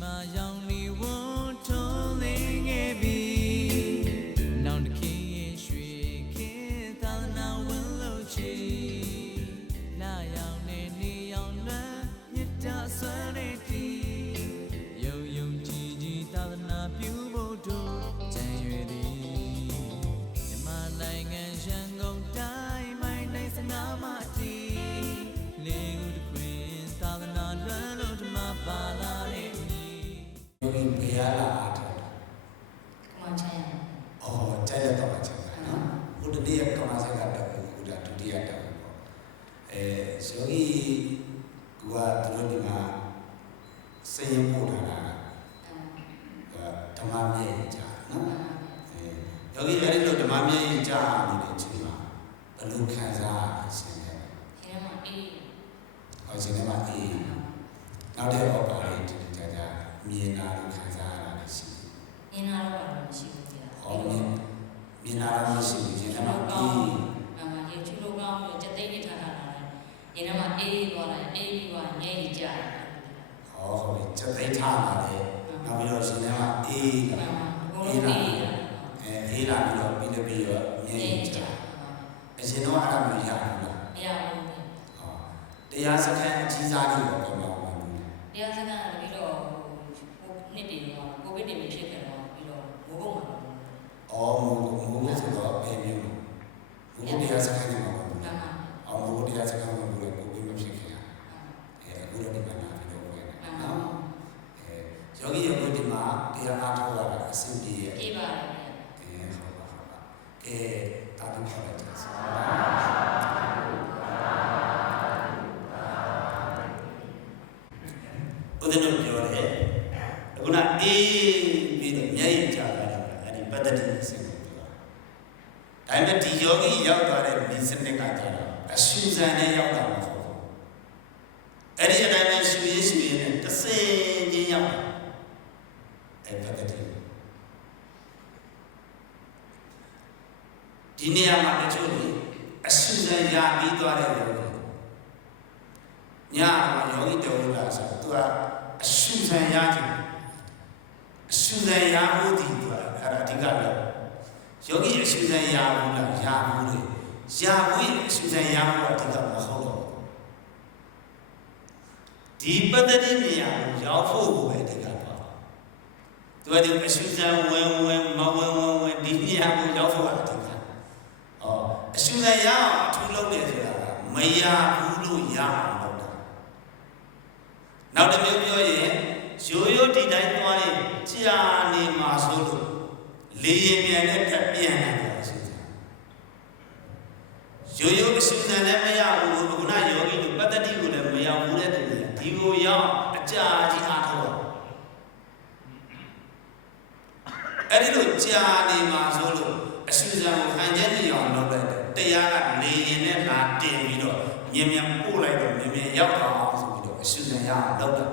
မာရောင်နေဝန်းထုံးလင်းခဲ့ပြီနောင်တခင်ရဲ့ရွှေခင်သာသနာဝင်လို့ချီလာရောင်နေနေရောင်လွမ်းမြတ်တာဆွမ်းနေတီယုံယုံကြည်ကြည်သာသနာပြုဖို့တို့ကြံရွယ်သည်မြမနိုင်ငံရန်ကုန်တိုင်းမိုင်းနိုင်စနာမတီလေဦးတခွင်သာသနာလွမ်းလို့ဓမ္မပါလာ ကသူတို့ဒီမှာစေရင်ပို့ထားတာဓမ္မမြေကြာနော်။အဲယောဂီအဲ့ဒီလိုဓမ္မမြေကြာနေတဲ့အချိန်မှာဘယ်လိုခံစားရလဲဒီမှာအေး။ဟောရှင်ကမှအေးနောက်တဲ့ဩပါလေးတူတူကြာကြာမြင်လာလို့ခံစားရတာလည်းရှိတယ် နင်းလာတော့မရှိဘူးကြာ ။ဟောမြင်မြင်လာလို့ရှိရင်ရှင်ကမှအေး အမရေချူလိုကောင်းလို့စက်သိန်းနဲ့ထားတာလားဒီနေ့မှ အေးသွားလိုက်အေးပြီးတော့ငဲကြီးကြာတယ်ဟောဟုတ်ပြီစက်သိမ်းထားပါလေနောက်ပြီးတော့ရှင်ကမှအေးအလာမဘုံလုံးအေးတာအဲအေးလာပြီးတော့ပြီးလည်းပြီးတော့မြင်အေးကြကြာအရှင်တော့အဲ့ဒါမျိုးရဘူးလားမရဘူးဟောတရားစခန်းအကြီးစားတွေတော့ဘယ်မှာဝင်ဘူးလဲတရားစကားလည်းပြီးတော့ဟိုနှစ်တည်းတော့ကိုဗစ်တည်းဖြစ်ခဲ့တော့ပြီးတော့ဘိုးဘုံမှာ အော်မဟုတ်ဘူးမဟုတ်ဘူးဆိုတော့ဘယ်မျိုးလဲဘုရားတရားစခန်းတွေမှာဝင်ဘူး အ လား မ အော်မဟုတ်တရားစခန်းဝင်ဘူးလေကိုပြီးမဖြစ်ခင်အဲ အခုတော့ဒီမှာလာပြီးတော့ဝင်တယ်အမနော်အဲယောဂီယောဂီဒီမှာတရားအားထုတ်ရတာအဆင်ပြေရဲ့ပြေးပါတယ်အဲဟုတ်ပါဟုတ်ပါကဲတာတူခေါ်လိုက်တယ်ဆိုဦးဇင်းတို့ပြောတယ်ခုနအေးပြီးတော့မျက်ရည်ကျလာတယ်အဲ့ဒီပတ္တတိစင်ကိုပြောတာဒါပေမဲ့ဒီယောဂီရောက်သွားတဲ့ဒီစနစ်ကကြတော့အရှုဇံနဲ့ရောက်တာမဟုတ်ဘူး အဲ့ဒီအတိုင်းပဲရှုရေးရှုရေးနဲ့တစ်စင်ချင်းရောက်တာအဲ့ပတ္တတိဒီနေရာမှာတချို့လေအဆူဇံရပြီးသွားတဲ့ယောဂီညမှာယောဂီတော်လာဆိုသူကအဆူဇံရကြည့်အဆူဇံရဖို့ဒီသူကအဲ့ဒါအဓိကပြောယောဂီအဆူဇံရဘူးလားရဘူးလေရဘူးရင်အဆူဇံရဖို့အဓိကမဟုတ်တော့ဘူး ဒီပတ္တိနေရာကိုရောက်ဖို့ကိုပဲအဓိကပါသူကဒီအဆူဇံဝင်ဝင်မဝင်ဝင်ဝင်ဒီနေရာကိုရောက်ဖို့အဓိက။အော်အရှုံးရအောင်အထူးလုပ်တယ်ဆိုတာကမရဘူးလို့ရအောင်လုပ်တာ။နောက်တစ်မျိုးပြောရင်ရိုးရိုးဒီတိုင်းသွားရင်ကြာနေမှာဆိုလို့လေရင်မြန်တဲ့တက်ပြန်လာတာရှိတယ်။ရိုးရိုးအရှုံးလည်းမရဘူးခုနယောဂီတို့ပတ္တတိကိုလည်းမရဘူးတဲ့သူတွေ ဒီကိုရောက်အကြာကြီးအားထုတ်ရအဲ့ဒီလိုကြာနေမှာဆိုလို့အရှုဇံကိုခံချက်နေအောင်လုပ်လိုက်တယ်တရားကနေရင်နဲ့လာတင်ပြီးတော့မြင်မြန်ပို့လိုက်တော့မြင်မြန်ရောက်တော့အောင်ဆိုပြီးတော့အရှုဇံရအောင်လုပ်တာ